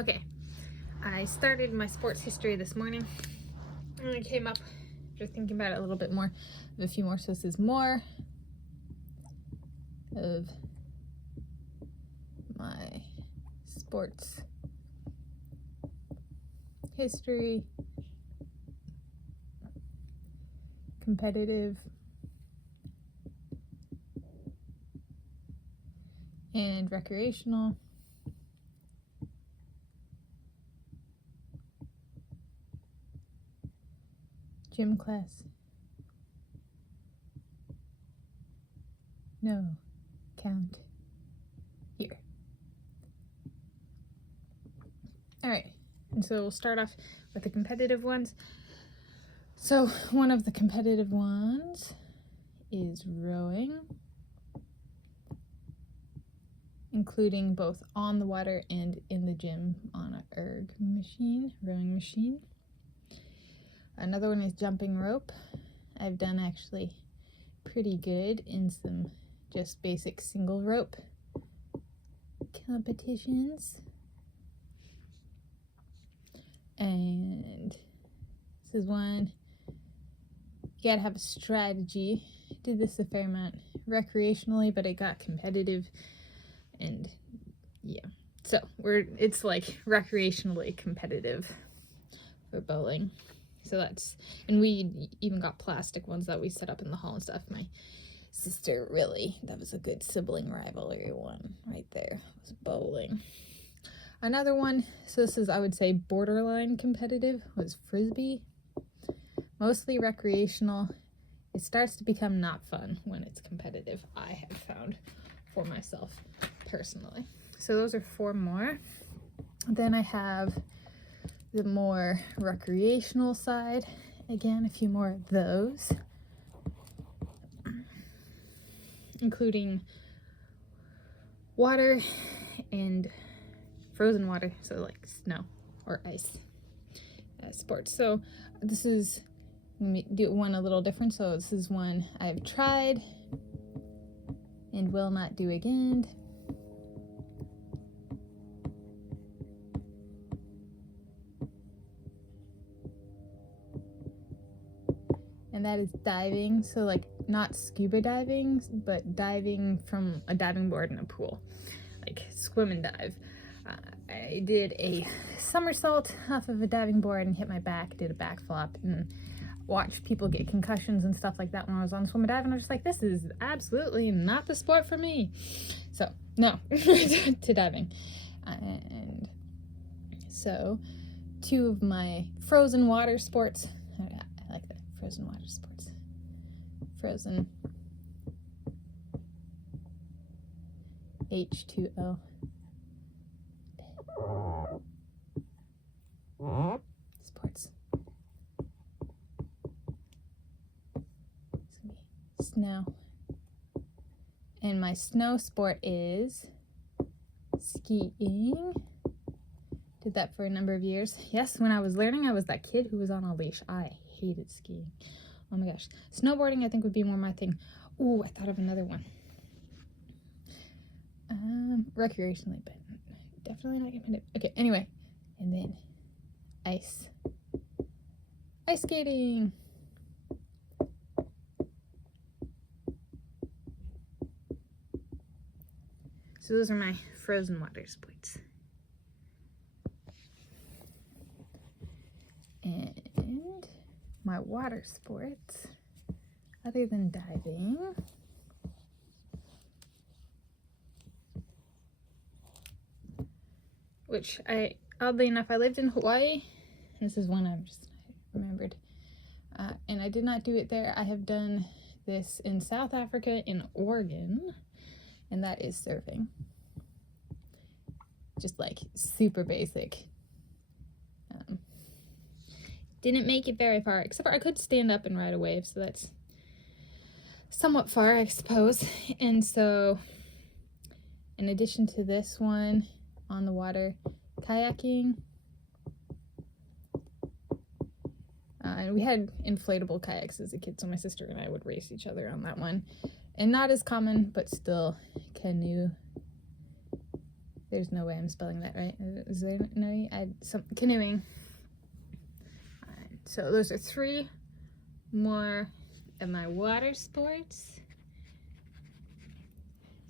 Okay, I started my sports history this morning and I came up just thinking about it a little bit more. A few more, so this is more of my sports history, competitive, and recreational. Gym class. No, count here. All right, and so we'll start off with the competitive ones. So one of the competitive ones is rowing, including both on the water and in the gym on a rowing machine. Another one is jumping rope. I've done actually pretty good in some just basic single rope competitions. And this is one, you gotta have a strategy. I did this a fair amount recreationally, but it got competitive, and yeah. So it's like recreationally competitive for bowling. So that's, and we even got plastic ones that we set up in the hall and stuff. My sister that was a good sibling rivalry one right there, was bowling. Another one, so this is, I would say, borderline competitive, was Frisbee. Mostly recreational. It starts to become not fun when it's competitive, I have found for myself personally. So those are 4 more. Then I have the more recreational side. Again, a few more of those, including water and frozen water, so like snow or ice sports. So this is, let me do one a little different. So this is one I've tried and will not do again. And that is diving. So like not scuba diving, but diving from a diving board in a pool, like swim and dive. I did a somersault off of a diving board and hit my back, did a back flop, and watched people get concussions and stuff like that when I was on swim and dive, and I was just like, this is absolutely not the sport for me. So no to diving. And so 2 of my frozen water sports, I like that, frozen water sports, frozen H2O sports. Snow. And my snow sport is skiing. Did that for a number of years. Yes, when I was learning, I was that kid who was on a leash. I hated skiing. Oh my gosh. Snowboarding, I think, would be more my thing. Ooh, I thought of another one. Recreationally, but definitely not competitive. Okay, anyway. And then ice skating. So those are my frozen water sports. And my water sports, other than diving, which oddly enough, I lived in Hawaii. This is one I remembered. And I did not do it there. I have done this in South Africa, in Oregon, and that is surfing. Just like super basic. Didn't make it very far, except for I could stand up and ride a wave, so that's somewhat far, I suppose. And so, in addition to this one, on the water, kayaking. And we had inflatable kayaks as a kid, so my sister and I would race each other on that one. And not as common, but still canoe. There's no way I'm spelling that right. Is there no? Some canoeing. Alright, so those are 3 more of my water sports.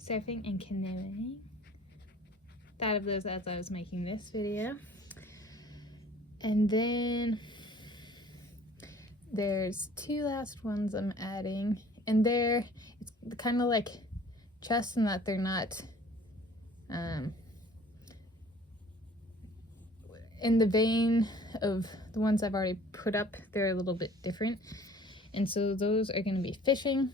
Surfing and canoeing. Thought of those as I was making this video. And then there's 2 last ones I'm adding, and it's kind of like chess in that they're not in the vein of the ones I've already put up. They're a little bit different, and so those are going to be fishing.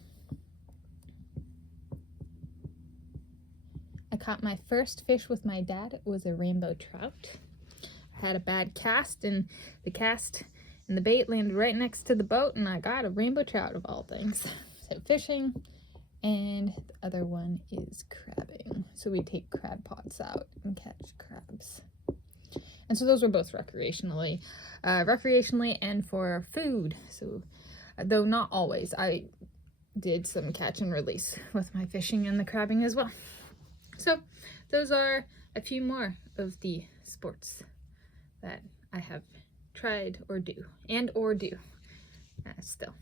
I caught my first fish with my dad. It was a rainbow trout. I had a bad cast, and the bait landed right next to the boat, and I got a rainbow trout of all things. So fishing, and the other one is crabbing. So we take crab pots out and catch crabs. And so those were both recreationally and for food. So though not always, I did some catch and release with my fishing and the crabbing as well. So those are a few more of the sports that I have tried or do still.